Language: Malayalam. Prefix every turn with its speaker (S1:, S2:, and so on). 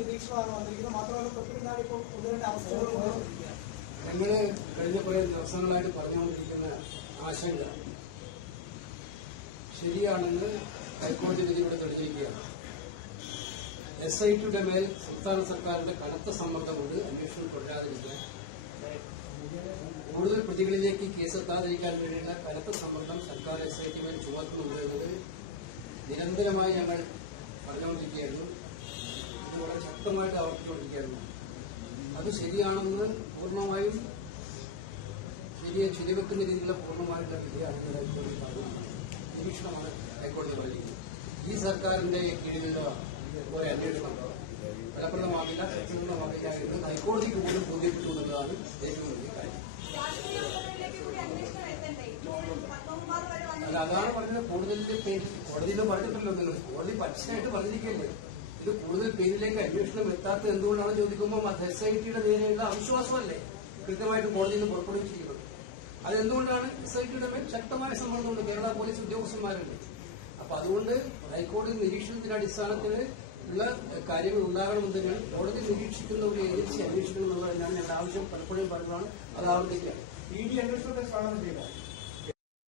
S1: നിരീക്ഷണമാണ് വന്നിരിക്കുന്നത് മാത്രമല്ല ഇപ്പോൾ ഒന്ന് രണ്ട്
S2: ഞങ്ങൾ കഴിഞ്ഞ കുറേ ദിവസങ്ങളായിട്ട് പറഞ്ഞുകൊണ്ടിരിക്കുന്ന ആശങ്ക. ശരിയാണെന്ന് ഹൈക്കോടതി വിധി ഇവിടെ തെളിഞ്ഞിരിക്കുകയാണ് എസ് ഐ ടിയുടെ മേൽ സംസ്ഥാന സർക്കാരിന്റെ കനത്ത സമ്മർദ്ദമുണ്ട് അന്വേഷണം തുടരാതിരിക്കാൻ കൂടുതൽ പ്രതികളിലേക്ക് കേസ് എത്താതിരിക്കാൻ വേണ്ടിയുള്ള കനത്ത സമ്മർദ്ദം സർക്കാർ എസ് ഐ ടി മേൽ ചുമത്തുന്നുണ്ട് എന്നത് നിരന്തരമായി ഞങ്ങൾ പറഞ്ഞുകൊണ്ടിരിക്കുകയായിരുന്നു. ശക്തമായിട്ട് ആവർത്തിച്ചുകൊണ്ടിരിക്കുകയായിരുന്നു അത് ശരിയാണെന്ന് പൂർണമായും ശരിയെ ശരിവെക്കുന്ന രീതിയിലുള്ള പൂർണമായിട്ടുള്ള വിധിയാണ് നിരീക്ഷണമാണ് ഹൈക്കോടതി പറഞ്ഞിരിക്കുന്നത്. ഈ സർക്കാരിന്റെ കീഴിലുള്ള ഒരു അന്വേഷണം ഫലപ്രദമാകില്ല ഫലപ്രദമാകില്ല എന്ന് ഹൈക്കോടതിക്ക് പോലും ബോധ്യപ്പെട്ടു എന്നുള്ളതാണ് ഏറ്റവും വലിയ കാര്യം. അതാണ് പറഞ്ഞത് കൂടുതൽ പേര് കോടതിയിൽ പറഞ്ഞിട്ടല്ലോ നിങ്ങൾ. കോടതി പച്ചയായിട്ട് പറഞ്ഞിരിക്കല്ലേ ഇത് കൂടുതൽ പേരിലേക്ക് അന്വേഷണം എത്താത്തത് എന്തുകൊണ്ടാണ് ചോദിക്കുമ്പോൾ എസ് ഐ ടിയുടെ നേരെയുള്ള അവിശ്വാസമല്ലേ? കൃത്യമായിട്ട് കോടതിയിൽ നിന്ന് പുറപ്പെടുവിച്ചിരിക്കുന്നത്. അതെന്തുകൊണ്ടാണ് എസ് ഐ ടിയുടെ മേൽ ശക്തമായ സമ്മർദ്ദമുണ്ട് കേരള പോലീസ് ഉദ്യോഗസ്ഥന്മാരുണ്ട്. അപ്പൊ അതുകൊണ്ട് ഹൈക്കോടതി നിരീക്ഷണത്തിന്റെ അടിസ്ഥാനത്തിൽ ഉള്ള കാര്യങ്ങൾ ഉണ്ടാകണമെന്നതിന് കോടതി നിരീക്ഷിക്കുന്ന ഒരു ഏജൻസി അന്വേഷിക്കണം എന്നുള്ളത് തന്നെയാണ് ആവശ്യം. പലപ്പോഴും പറഞ്ഞതാണ് അത് ആവർത്തിക്കുക
S1: ഇ ഡി അന്വേഷണത്തെ സ്വാഗതം ചെയ്ത